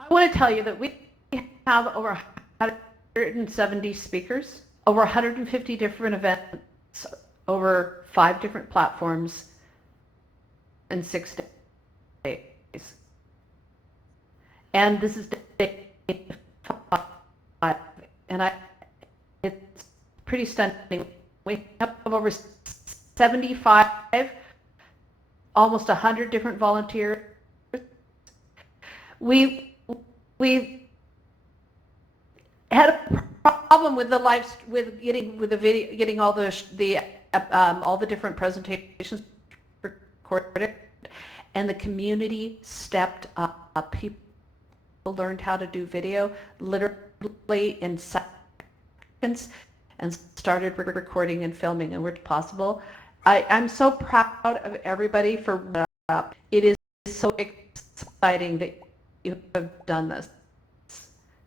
I want to tell you that we have over 170 speakers, over 150 different events, over 5 different platforms in 6 days. And this is day 5. And it's pretty stunning. We have over 75, almost 100 different volunteers. We had a problem with getting all the different presentations recorded, and the community stepped up. People learned how to do video literally in seconds and started recording and filming, and where possible. I'm so proud of everybody for it is so exciting that you have done this.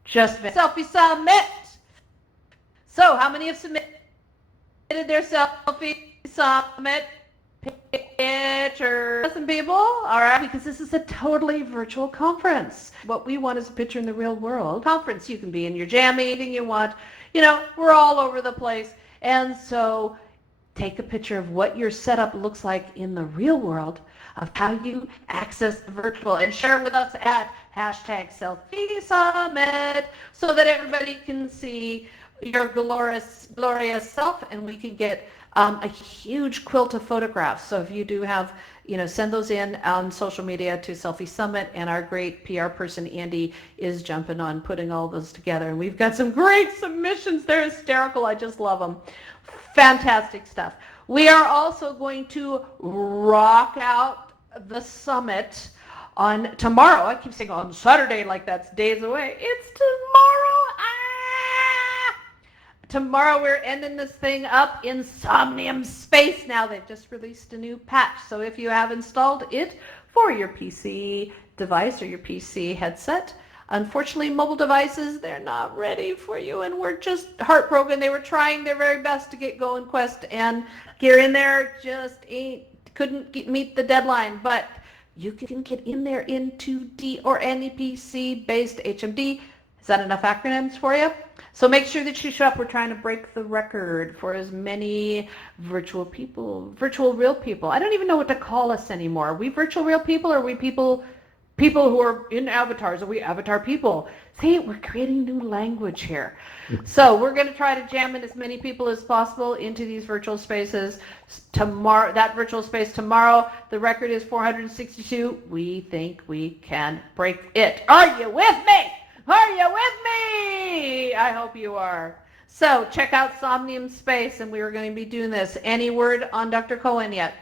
Just selfie summit. So how many have submitted their selfie summit picture? Some people, all right, because this is a totally virtual conference. What we want is a picture in the real world. Conference, you can be in your jam meeting you want. You know, we're all over the place. And so take a picture of what your setup looks like in the real world, of how you access the virtual, and share with us at #selfie-summit so that everybody can see your glorious self, and we can get a huge quilt of photographs. So if you do have, send those in on social media to Selfie Summit, and our great PR person, Andy, is jumping on putting all those together. And we've got some great submissions. They're hysterical. I just love them. Fantastic stuff. We are also going to rock out the summit on tomorrow. I keep saying on Saturday like that's days away. It's tomorrow. Tomorrow we're ending this thing up in Somnium Space. Now they've just released a new patch. So if you have installed it for your PC device or your PC headset, unfortunately mobile devices, they're not ready for you, and we're just heartbroken. They were trying their very best to get Go and Quest and Gear in there, just couldn't meet the deadline, but you can get in there in 2D or any PC-based HMD. Is that enough acronyms for you? So make sure that you show up. We're trying to break the record for as many virtual real people. I don't even know what to call us anymore. Are we virtual real people, or are we people who are in avatars? Are we avatar people? See, we're creating new language here. So we're going to try to jam in as many people as possible into these virtual spaces. Tomorrow, that virtual space tomorrow, the record is 462. We think we can break it. Are you with me? Are you with me? I hope you are. So check out Somnium Space, and we are going to be doing this. Any word on Dr. Cohen yet?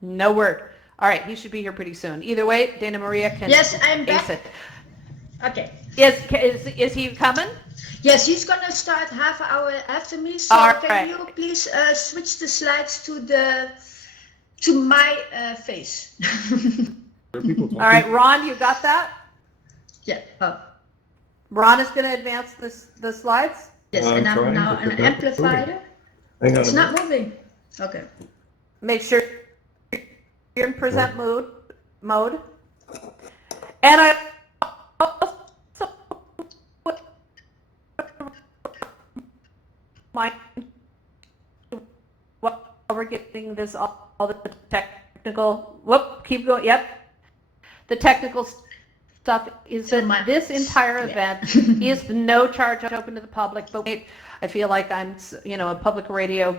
No word. All right, he should be here pretty soon. Either way, Dana Maria can Yes, I'm back. ace it. Okay. Is he coming? Yes, he's gonna start half an hour after me. So can you please switch the slides to my face? All right, Ron, you got that? Yeah. Oh. Ron is going to advance the slides? Yes, and I'm now an amplifier. It's not moving. Okay. Make sure you're in present mode. And I also mind while we're getting this all the technical, keep going, yep. The technical stuff is that this entire event is no charge open to the public, but I feel like I'm, a public radio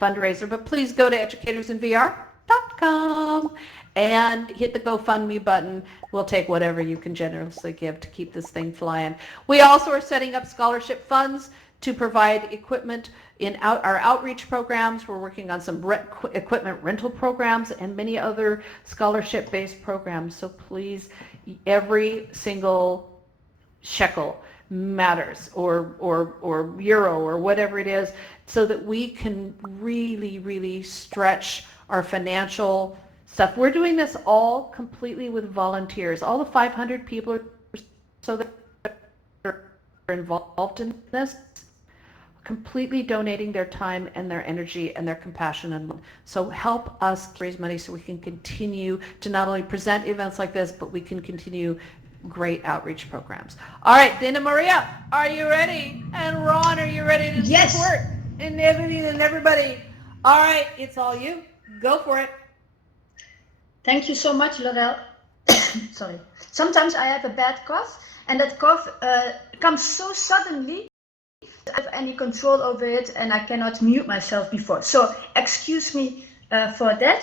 fundraiser, but please go to educatorsinvr.com and hit the GoFundMe button. We'll take whatever you can generously give to keep this thing flying. We also are setting up scholarship funds to provide equipment in our outreach programs. We're working on some equipment rental programs and many other scholarship-based programs. So please, every single shekel matters, or euro, or whatever it is, so that we can really, really stretch our financial stuff. We're doing this all completely with volunteers. All the 500 people or so that are involved in this completely donating their time and their energy and their compassion and love. So help us raise money so we can continue to not only present events like this, but we can continue great outreach programs. All right, Dina Maria, are you ready? And Ron, are you ready to Yes. support and everybody? All right, it's all you. Go for it. Thank you so much, Laurel. Sorry. Sometimes I have a bad cough, and that cough comes so suddenly that I don't have any control over it, and I cannot mute myself before. So excuse me for that.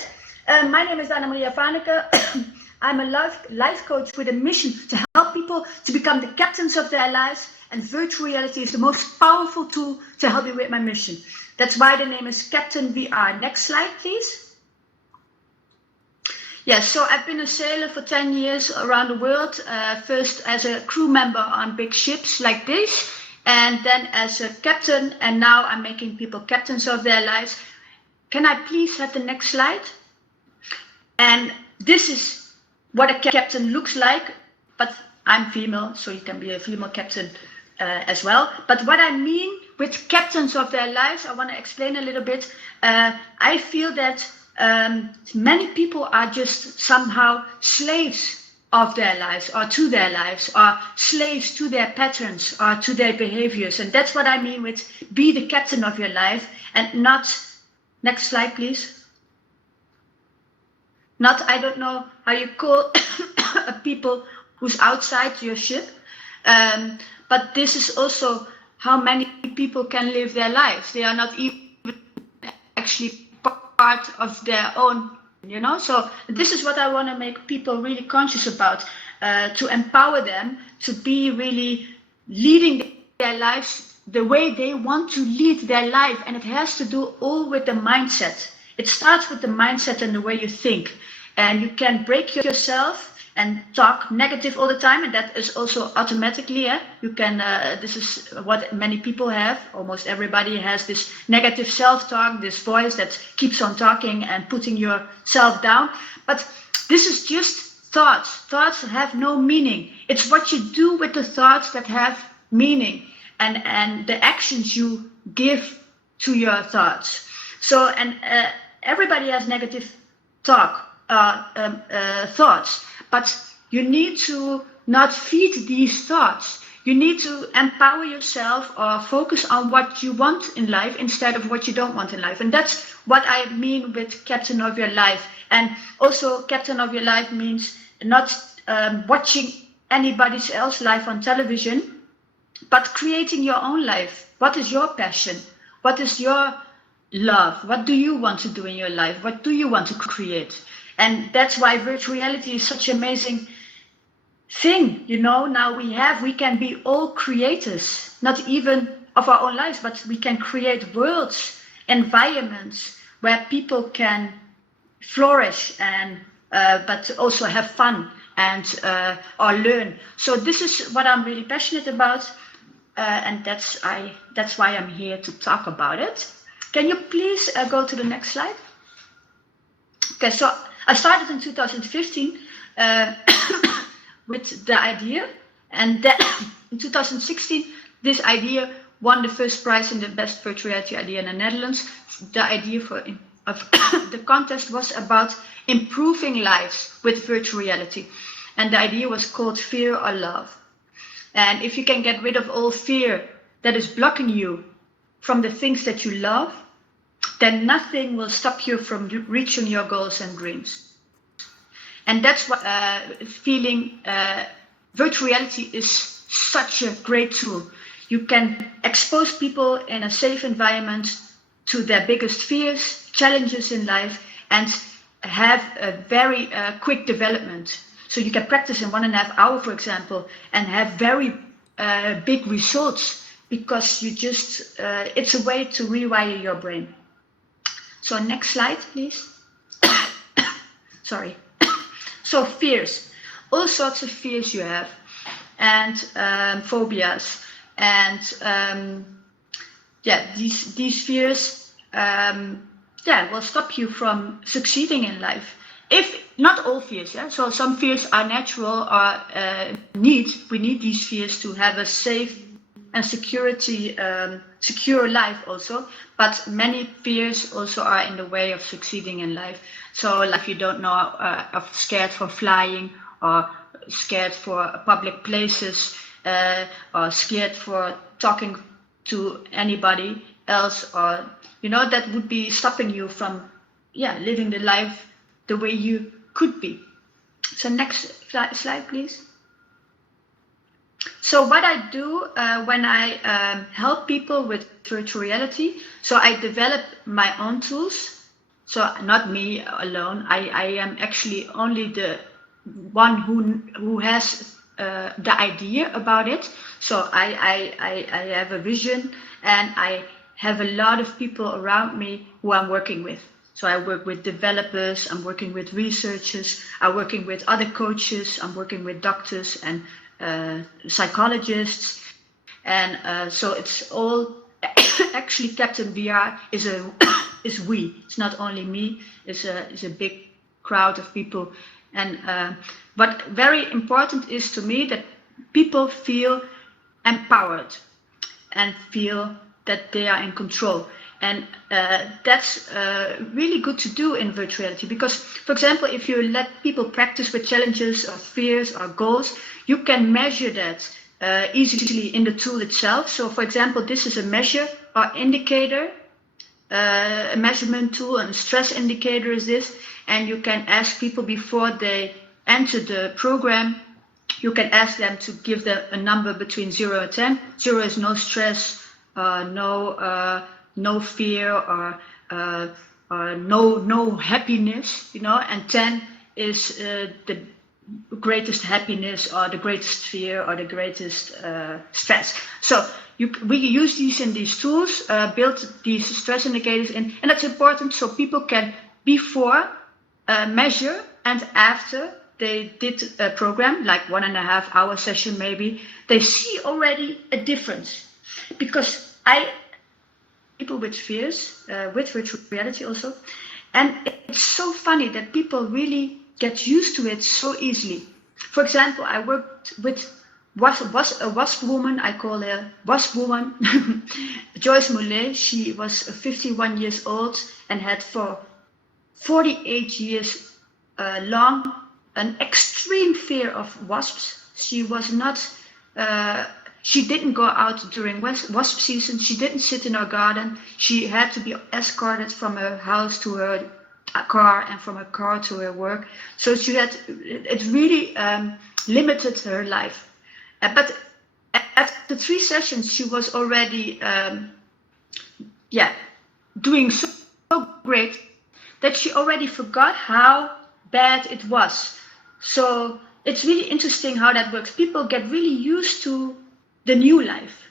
My name is Anna Maria Faneker. I'm a life coach with a mission to help people to become the captains of their lives, and virtual reality is the most powerful tool to help me with my mission. That's why the name is CaptainVR. Next slide, please. Yes, so I've been a sailor for 10 years around the world, first as a crew member on big ships like this, and then as a captain, and now I'm making people captains of their lives. Can I please have the next slide? And this is what a captain looks like, but I'm female, so you can be a female captain as well. But what I mean with captains of their lives, I want to explain a little bit. I feel that many people are just somehow slaves of their lives or to their lives, or slaves to their patterns or to their behaviors. And that's what I mean with be the captain of your life, and not, next slide please. Not, I don't know how you call people who's outside your ship, but this is also how many people can live their lives. They are not even actually part of their own, you know. So this is what I want to make people really conscious about, to empower them to be really leading their lives the way they want to lead their life. And it has to do all with the mindset. It starts with the mindset and the way you think. And you can break yourself and talk negative all the time, and that is also automatically, you can, this is what many people have, almost everybody has this negative self-talk, this voice that keeps on talking and putting yourself down. But this is just thoughts. Thoughts have no meaning. It's what you do with the thoughts that have meaning, and the actions you give to your thoughts. So, and everybody has negative talk, thoughts, but you need to not feed these thoughts. You need to empower yourself or focus on what you want in life instead of what you don't want in life. And that's what I mean with captain of your life. And also captain of your life means not watching anybody else's life on television, but creating your own life. What is your passion? What is your love? What do you want to do in your life? What do you want to create? And that's why virtual reality is such an amazing thing. You know, now we can be all creators, not even of our own lives, but we can create worlds, environments where people can flourish and but also have fun and or learn. So this is what I'm really passionate about, and that's why I'm here to talk about it. Can you please go to the next slide? Okay, so I started in 2015 with the idea, and then in 2016, this idea won the first prize in the best virtual reality idea in the Netherlands. The idea of the contest was about improving lives with virtual reality, and the idea was called Fear or Love. And if you can get rid of all fear that is blocking you from the things that you love, then nothing will stop you from reaching your goals and dreams. And that's what feeling virtual reality is such a great tool. You can expose people in a safe environment to their biggest fears, challenges in life, and have a very quick development. So you can practice in 1.5 hours, for example, and have very big results, because you just, it's a way to rewire your brain. So next slide, please. Sorry. So fears, all sorts of fears you have, and phobias, and these fears will stop you from succeeding in life. If not all fears, so some fears are natural, or we need these fears to have a safe and secure life also, but many fears also are in the way of succeeding in life. So like if you don't know, of scared for flying, or scared for public places, or scared for talking to anybody else, or that would be stopping you from living the life the way you could be. So next slide, please. So what I do when I help people with virtual reality, so I develop my own tools. So not me alone. I am actually only the one who has the idea about it. So I have a vision, and I have a lot of people around me who I'm working with. So I work with developers, I'm working with researchers, I'm working with other coaches, I'm working with doctors and psychologists, and so it's all actually CaptainVR is we. It's not only me. It's a big crowd of people, and what very important is to me that people feel empowered and feel that they are in control. And that's really good to do in virtual reality, because, for example, if you let people practice with challenges or fears or goals, you can measure that easily in the tool itself. So, for example, this is a measure or indicator, a measurement tool, and a stress indicator is this. And you can ask people before they enter the program, you can ask them to give them a number between 0 and 10. 0 is no stress, no fear, or no happiness, and 10 is the greatest happiness, or the greatest fear, or the greatest stress. So we use these in these tools, build these stress indicators in, and that's important so people can before measure, and after they did a program, like 1.5 hour session maybe, they see already a difference. Because people with fears, with virtual reality also, and it's so funny that people really get used to it so easily. For example, I worked with a WASP woman, I call her WASP woman, Joyce Mollet. She was 51 years old and had for 48 years long an extreme fear of wasps. She was not, she didn't go out during wasp season. She didn't sit in her garden. She had to be escorted from her house to her car, and from her car to her work. So it really limited her life. But after 3 sessions, she was already, doing so great that she already forgot how bad it was. So it's really interesting how that works. People get really used to the new life.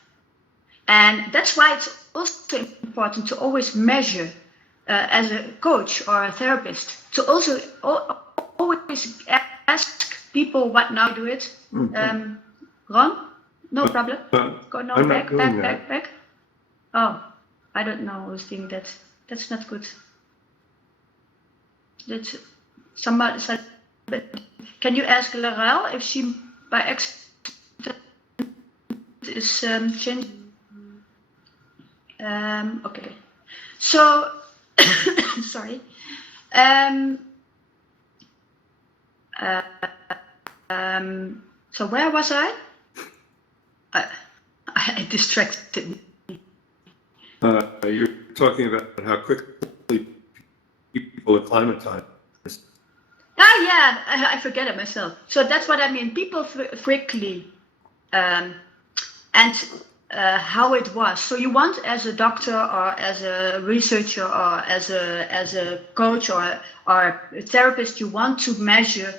And that's why it's also important to always measure as a coach or a therapist, to also always ask people what now do it. Ron? No problem. Go no, I'm back. Oh, I don't know who's doing that. That's not good. That's somebody said. Can you ask Laurel if she by accident is changing? Okay. So sorry. So where was I? I distracted me. You're talking about how quickly people acclimatize. Yeah, I forget it myself. So that's what I mean. People quickly, and how it was. So you want, as a doctor or as a researcher or as a coach or a therapist, you want to measure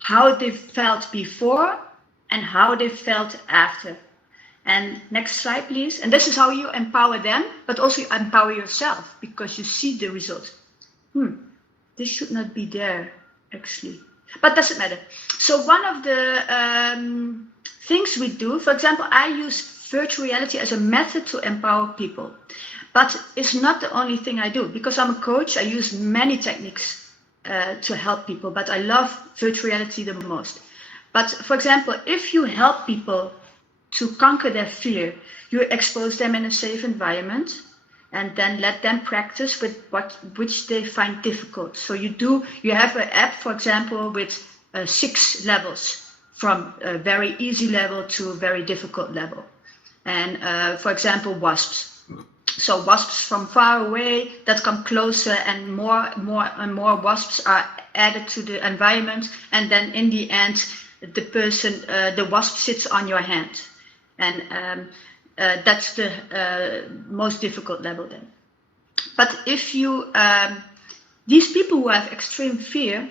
how they felt before and how they felt after. And next slide, please. And this is how you empower them, but also you empower yourself, because you see the results. This should not be there, actually, but doesn't matter. So one of the things we do, for example, I use virtual reality as a method to empower people, but it's not the only thing I do. Because I'm a coach, I use many techniques to help people, but I love virtual reality the most. But for example, if you help people to conquer their fear, you expose them in a safe environment and then let them practice with which they find difficult. So you have an app, for example, with 6 levels, from a very easy level to a very difficult level. And for example, wasps. So wasps from far away that come closer, and more wasps are added to the environment, and then in the end, the wasp sits on your hand, and that's the most difficult level then. But if you, these people who have extreme fear,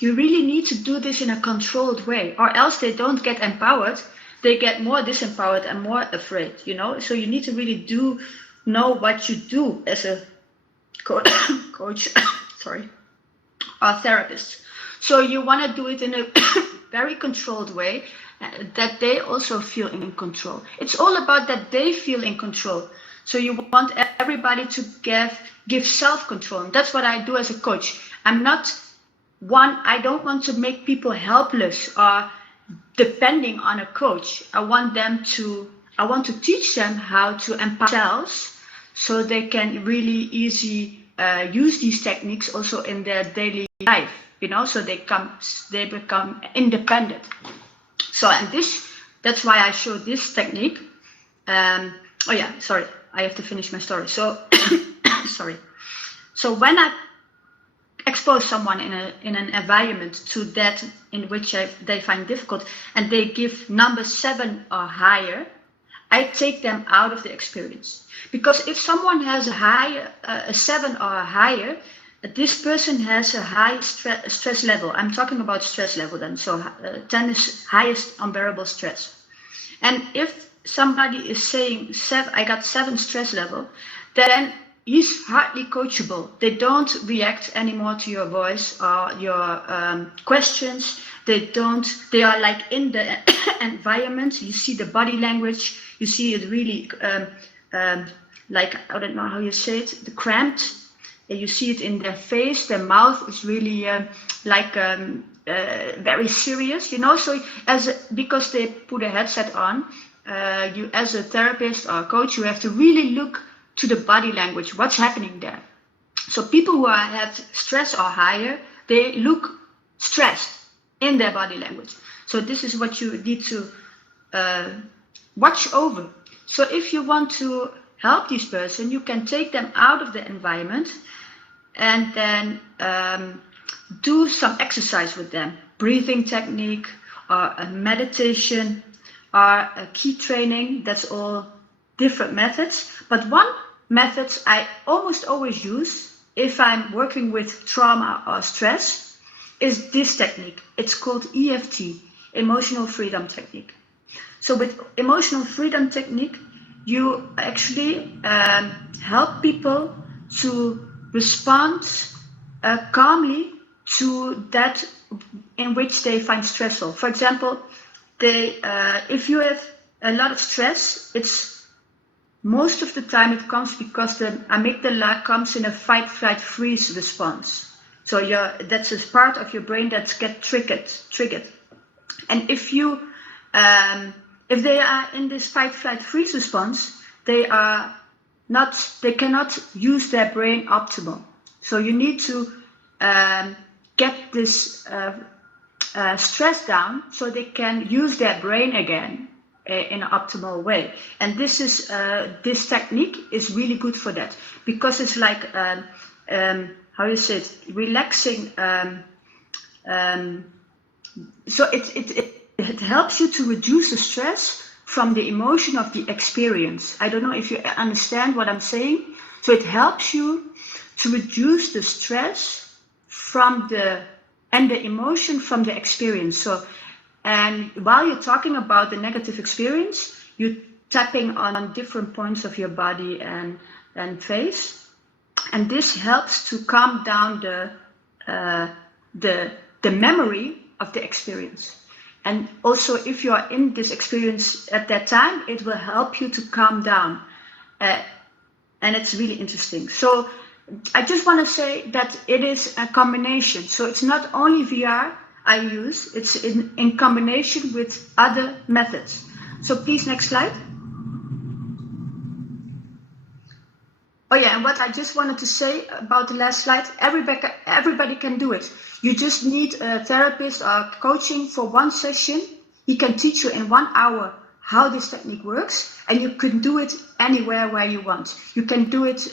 you really need to do this in a controlled way, or else they don't get empowered. They get more disempowered and more afraid, So you need to really know what you do as a coach, sorry, or therapist. So you want to do it in a very controlled way, that they also feel in control. It's all about that they feel in control. So you want everybody to give self-control. And that's what I do as a coach. I don't want to make people helpless or depending on a coach. I want to teach them how to empower themselves so they can really easily use these techniques also in their daily life, so they become independent. So, and that's why I show this technique. I have to finish my story. So, sorry. So when I expose someone in an environment to that in which they find difficult, and they give number 7 or higher, I take them out of the experience. Because if someone has a 7 or a higher, this person has a high stress level. I'm talking about stress level then. So 10 is highest unbearable stress. And if somebody is saying, I got 7 stress level, then he's hardly coachable. They don't react anymore to your voice or your questions. They are like in the environment. You see the body language. You see it really like, I don't know how you say it, the cramped. You see it in their face. Their mouth is really very serious, So because they put a headset on, you as a therapist or coach, you have to really look to the body language, what's happening there. So people who have stress or higher, they look stressed in their body language. So this is what you need to watch over. So if you want to help this person, you can take them out of the environment and then do some exercise with them, breathing technique or a meditation or a key training. That's all different methods. But one method I almost always use if I'm working with trauma or stress is this technique. It's called EFT, Emotional Freedom Technique. So with Emotional Freedom Technique, you actually help people to respond calmly to that in which they find stressful. For example, if you have a lot of stress, most of the time it comes because the amygdala comes in a fight, flight, freeze response. So that's a part of your brain that gets triggered. And if they are in this fight, flight, freeze response, they cannot use their brain optimal. So you need to get this stress down so they can use their brain again in an optimal way. And this technique is really good for that, because it's like how you say it, relaxing. So it helps you to reduce the stress from the emotion of the experience. I don't know if you understand what I'm saying. So it helps you to reduce the stress and the emotion from the experience. So, and while you're talking about the negative experience, you're tapping on different points of your body and face, and this helps to calm down the memory of the experience. And also, if you are in this experience at that time, it will help you to calm down, and it's really interesting. So I just want to say that it is a combination. So it's not only VR I use, it's in combination with other methods. So please, next slide. Oh yeah, and what I just wanted to say about the last slide, everybody can do it. You just need a therapist or coaching for one session. He can teach you in 1 hour how this technique works, and you can do it anywhere where you want. You can do it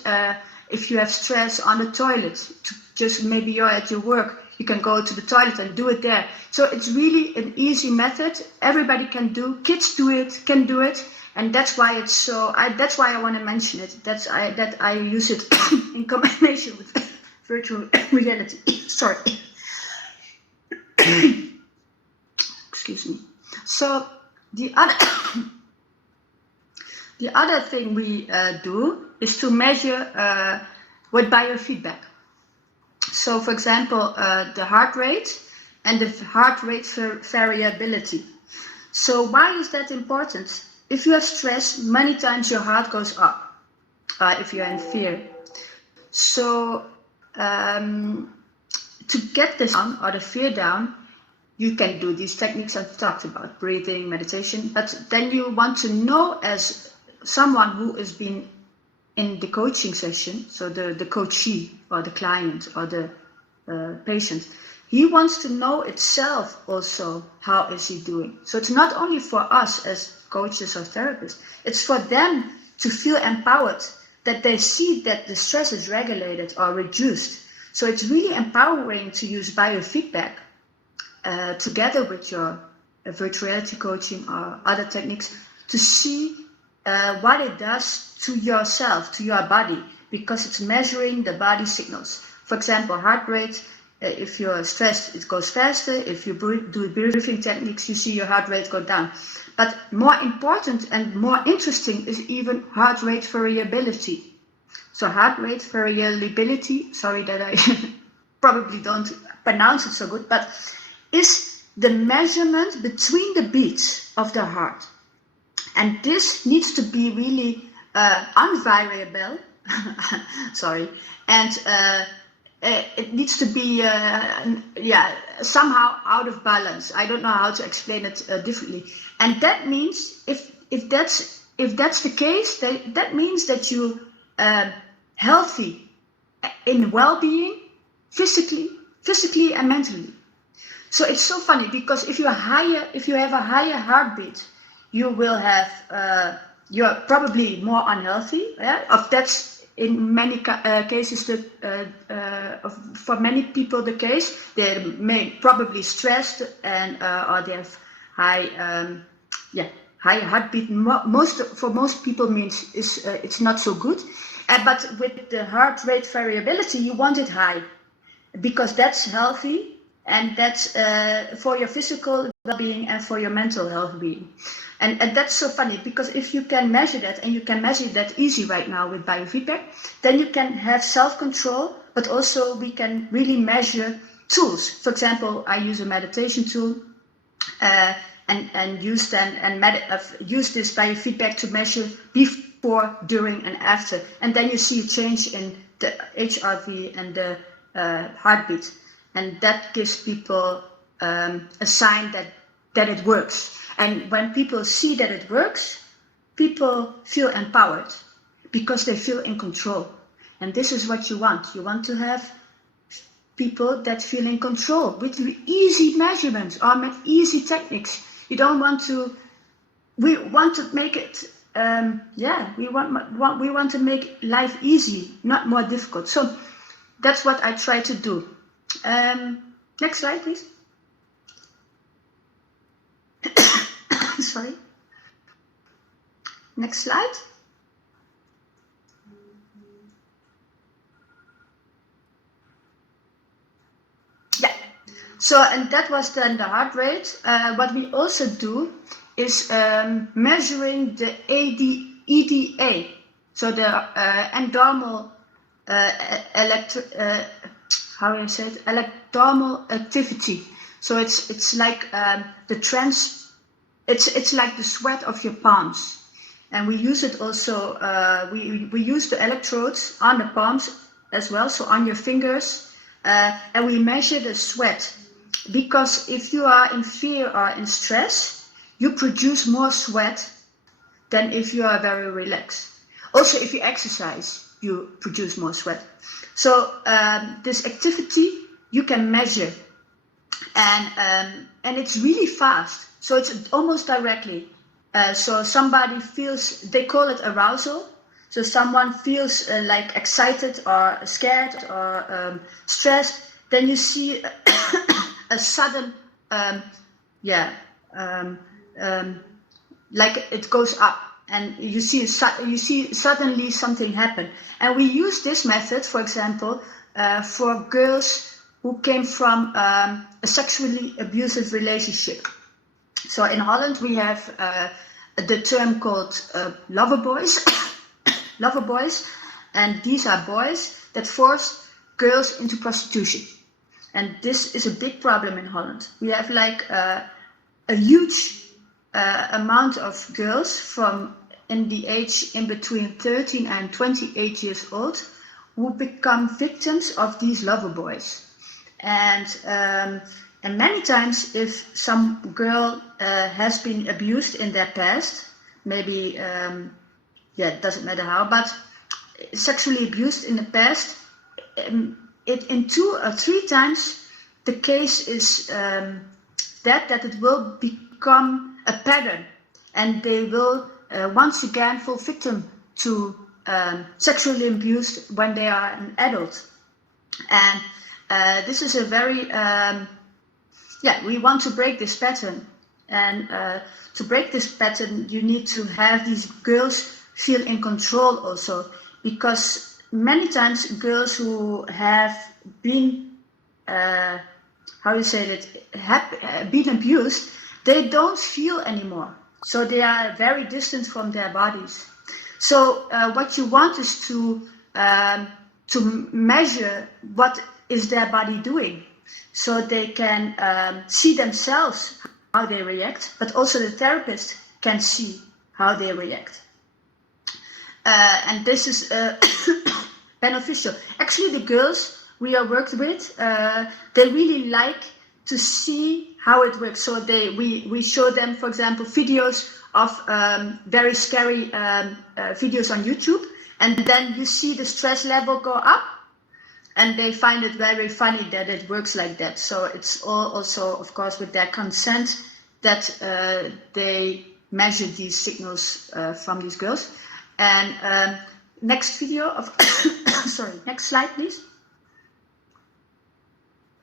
if you have stress on the toilet, just maybe you're at your work, you can go to the toilet and do it there. So it's really an easy method. Everybody can do, kids can do it. And that's why it's so. That's why I want to mention it. That I use it in combination with virtual reality. Sorry. Excuse me. So the other thing we do is to measure with biofeedback. So, for example, the heart rate and the heart rate variability. So why is that important? If you have stress, many times your heart goes up, if you're in fear. So to get this down, or the fear down, you can do these techniques I've talked about, breathing, meditation, but then you want to know, as someone who has been in the coaching session, so the coachee or the client or the patient, he wants to know itself also, how is he doing. So it's not only for us as coaches or therapists, it's for them to feel empowered, that they see that the stress is regulated or reduced. So it's really empowering to use biofeedback together with your virtual reality coaching or other techniques to see what it does to yourself, to your body, because it's measuring the body signals. For example, heart rate. If you're stressed, it goes faster. If you do breathing techniques, you see your heart rate go down. But more important and more interesting is even heart rate variability. So heart rate variability, sorry that I probably don't pronounce it so good, but is the measurement between the beats of the heart. And this needs to be really unvariable, sorry, and it needs to be somehow out of balance. I don't know how to explain it differently. And that means if that's the case, that means that you healthy in well-being, physically and mentally. So it's so funny, because if you have a higher heartbeat, you will have you're probably more unhealthy. Yeah? That's in many cases, for many people the case. They may probably stressed and or they have high heartbeat. For most people means it's not so good. But with the heart rate variability, you want it high, because that's healthy, and that's for your physical well-being and for your mental well-being. And that's so funny, because if you can measure that, and you can measure that easy right now with biofeedback, then you can have self-control, but also we can really measure tools. For example, I use a meditation tool and use this biofeedback to measure before, during, and after. And then you see a change in the HRV and the heartbeat. And that gives people a sign that it works. And when people see that it works, people feel empowered, because they feel in control. And this is what you want. You want to have people that feel in control with easy measurements or with easy techniques. You don't want to. We want to make it. We want to make life easy, not more difficult. So that's what I try to do. Next slide, please. Sorry. Next slide. Yeah. So, and that was then the heart rate. What we also do is measuring the EDA, so the endormal electromal activity. So it's like it's like the sweat of your palms, and we use it also. We use the electrodes on the palms as well, so on your fingers, and we measure the sweat, because if you are in fear or in stress, you produce more sweat than if you are very relaxed. Also, if you exercise, you produce more sweat. So this activity you can measure, and it's really fast. So it's almost directly. So somebody feels, they call it arousal. So someone feels like excited or scared or stressed. Then you see a sudden, like it goes up, and you see suddenly something happen. And we use this method, for example, for girls who came from a sexually abusive relationship. So in Holland we have the term called lover boys, lover boys, and these are boys that force girls into prostitution. And this is a big problem in Holland. We have like a huge amount of girls from in the age in between 13 and 28 years old who become victims of these lover boys. And many times, if some girl has been abused in their past, maybe it doesn't matter how, but sexually abused in the past, it in 2 or 3 times the case is that it will become a pattern, and they will once again fall victim to sexually abused when they are an adult. And this is a very we want to break this pattern. And to break this pattern, you need to have these girls feel in control also, because many times girls who have been been abused, they don't feel anymore, so they are very distant from their bodies. So what you want is to measure what is their body doing, so they can see themselves how they react, but also the therapist can see how they react. And this is beneficial. Actually, the girls we are worked with, they really like to see how it works. So we show them, for example, videos of very scary videos on YouTube, and then you see the stress level go up, and they find it very funny that it works like that. So it's all also, of course, with their consent that they measure these signals from these girls. And next video of sorry, next slide, please.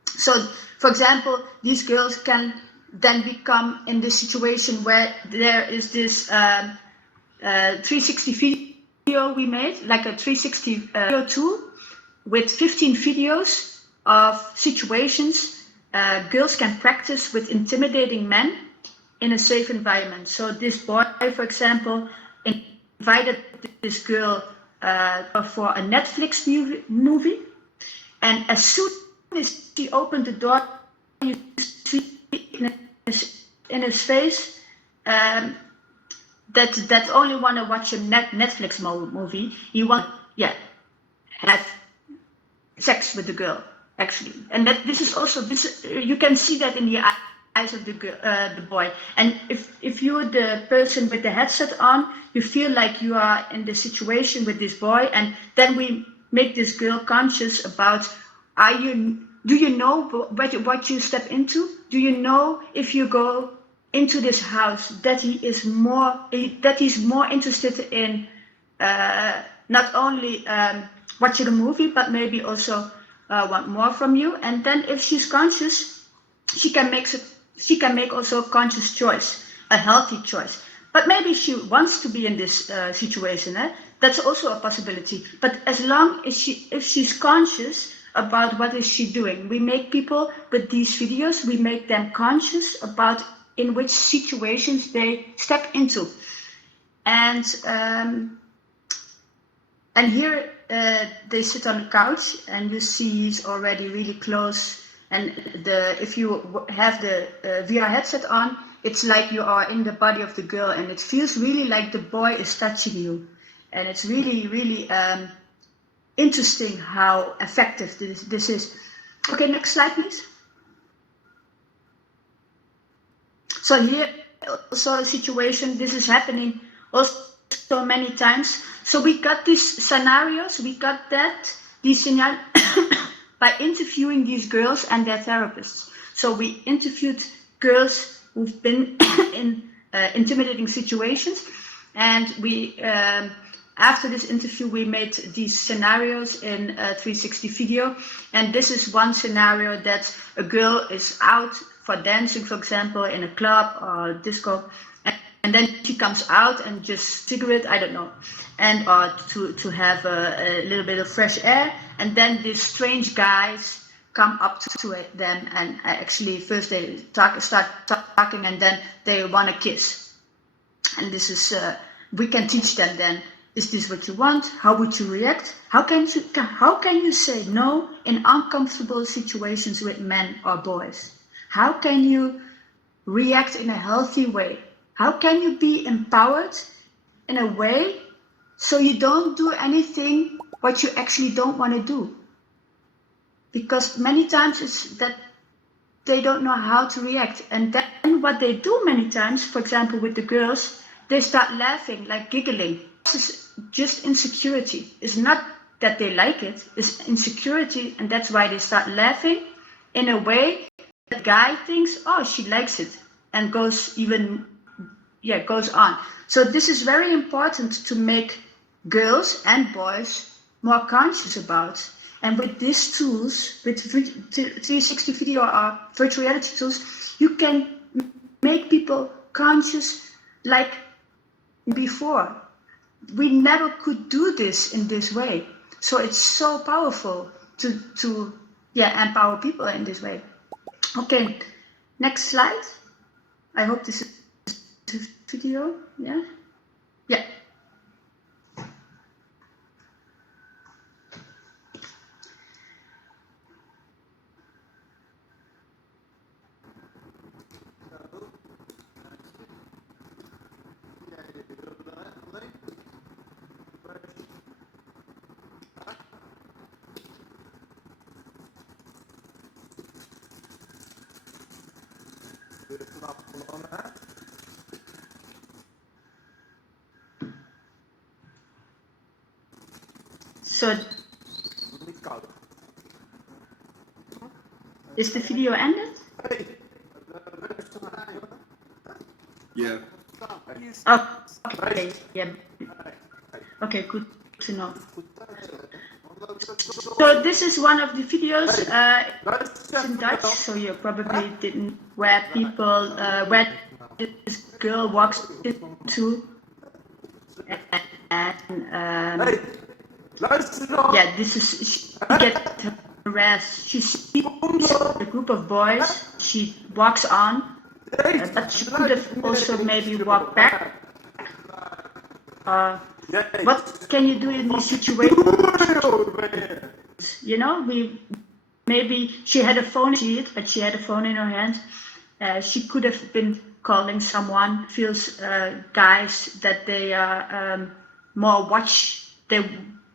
So, for example, these girls can then become in this situation where there is this 360 video we made, like a 360 video tool with 15 videos of situations girls can practice with intimidating men in a safe environment. So this boy, for example, invited this girl for a Netflix movie, and as soon as she opened the door, you see in his face that only want to watch a Netflix movie. He want have sex with the girl, actually. And that this is also you can see that in the eyes of the boy. And if you're the person with the headset on, you feel like you are in the situation with this boy, and then we make this girl conscious about, do you know what you step into? Do you know, if you go into this house, that he's more interested in not only watching a movie, but maybe also want more from you? And then if she's conscious, she can make also a conscious choice, a healthy choice. But maybe she wants to be in this situation. That's also a possibility. But as long as if she's conscious about what is she doing, we make people with these videos, we make them conscious about in which situations they step into. And here they sit on the couch, and you see he's already really close. And if you have the VR headset on, it's like you are in the body of the girl, and it feels really like the boy is touching you. And it's really, really interesting how effective this is. Okay, next slide, please. So here also a situation, this is happening also many times. So we got these scenarios, these scenarios by interviewing these girls and their therapists. So we interviewed girls who've been in intimidating situations, and we after this interview we made these scenarios in a 360 video. And this is one scenario that a girl is out for dancing, for example, in a club or disco, and then she comes out and just cigarette, I don't know, and or to have a little bit of fresh air, and then these strange guys come up to them, and actually first they start talking, and then they want to kiss. And this is we can teach them then, is this what you want? How would you react? How can you say no in uncomfortable situations with men or boys? How can you react in a healthy way? How can you be empowered in a way so you don't do anything what you actually don't want to do? Because many times it's that they don't know how to react. And then what they do many times, for example, with the girls, they start laughing, like giggling. This is just insecurity. It's not that they like it, it's insecurity, and that's why they start laughing in a way that the guy thinks, oh, she likes it, and goes on. So this is very important to make girls and boys more conscious about. And with these tools, with 360 video or virtual reality tools, you can make people conscious like before. We never could do this in this way. So it's so powerful to empower people in this way. Okay, next slide. I hope this is a video. Yeah. So, is the video ended? Yeah. Okay, yeah. Okay, good to know. So this is one of the videos. It's in Dutch, so you probably didn't. Where people, where this girl walks into, and yeah, this is she gets harassed. She sees a group of boys. She walks on, but she could have also maybe walked back. What can you do in these situations? You know, maybe she had a phone, but she had a phone in her hand. She could have been calling someone. Feels guys that they are more watch. They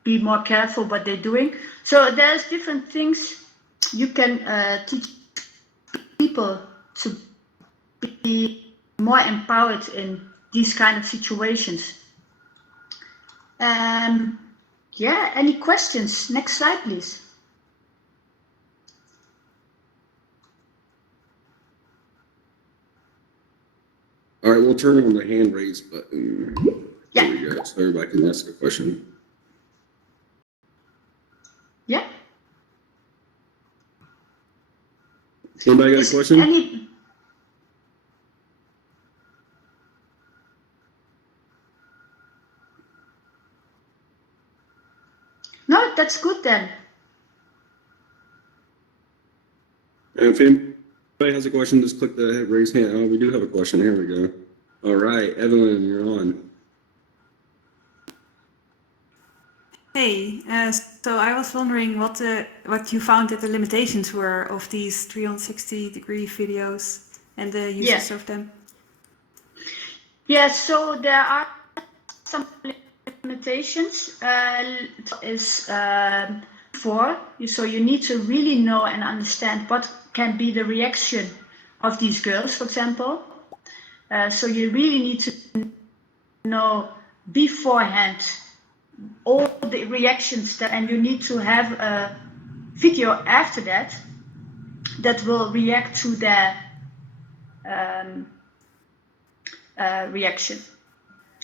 be more careful what they're doing. So there's different things you can teach people to be more empowered in these kind of situations. Any questions? Next slide, please. All right, we'll turn on the hand raise button. Yeah. There we go, so everybody can ask a question. Yeah. Anybody got a question? No, that's good then. And if anybody has a question, just click the raise hand. Oh, we do have a question. Here we go. All right, Evelyn, you're on. Hey, so I was wondering what you found that the limitations were of these 360-degree videos and the uses of them. Yeah, so there are some limitations. So you need to really know and understand what can be the reaction of these girls, for example. So you really need to know beforehand all the reactions and you need to have a video after that will react to their reaction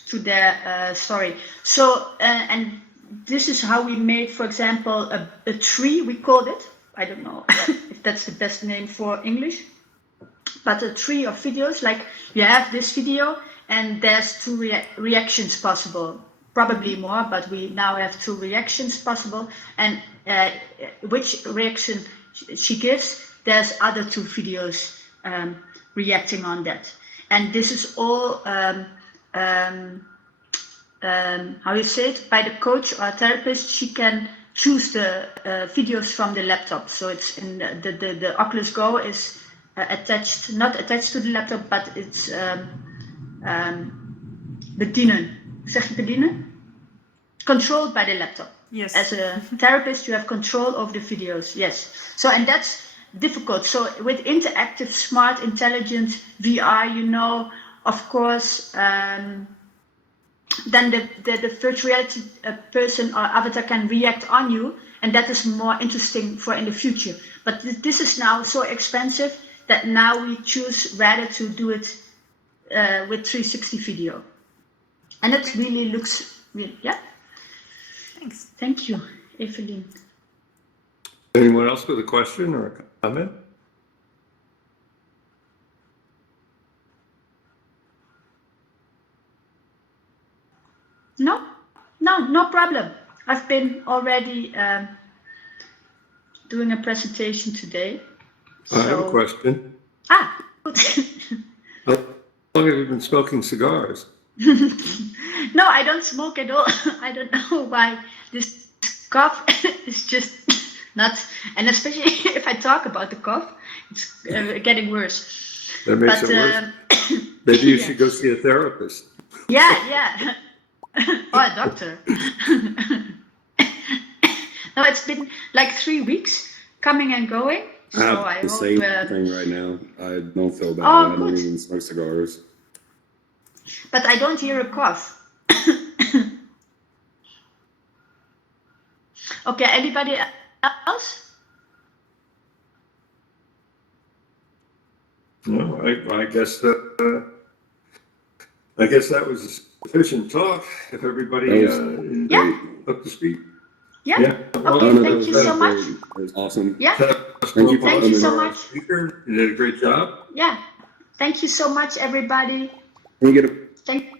to their story. So and this is how we made, for example, a tree, we called it. I don't know if that's the best name for English, but a tree of videos. Like you have this video and there's two reactions possible, probably more, but we now have two reactions possible. And which reaction she gives, there's other two videos reacting on that. And this is all how you say it, by the coach or therapist. She can choose the videos from the laptop. So it's in the Oculus Go is attached, not attached to the laptop, but it's bedienen. Zeg je bedienen? Controlled by the laptop. Yes. As a therapist, you have control over the videos. Yes. So, and that's difficult. So with interactive, smart, intelligent VR, you know, of course, then the virtual reality person or avatar can react on you, and that is more interesting for in the future. But this is now so expensive that now we choose rather to do it with 360 video. And it really looks real, yeah? Thanks. Thank you, Evelyn. Anyone else with a question or a comment? No problem. I've been already doing a presentation today. I have a question. Good. How long have you been smoking cigars? No, I don't smoke at all. I don't know why this cough is just not, and especially if I talk about the cough, it's getting worse. That makes it worse. Maybe you should go see a therapist. Yeah. Or a doctor. No, it's been like 3 weeks coming and going. So I have the hope. same thing right now. I don't feel bad. Oh, I don't good. even smoke cigars. But I don't hear a cough. Okay, anybody else? No, I guess that was a sufficient talk. If everybody is up to speed. Yeah. Well, Okay, no, thank you so much. It was awesome. Yeah. Thank you for Thank you so coming. much. Speaker, you did a great job. Yeah. Thank you so much, everybody. Can you get a Thank you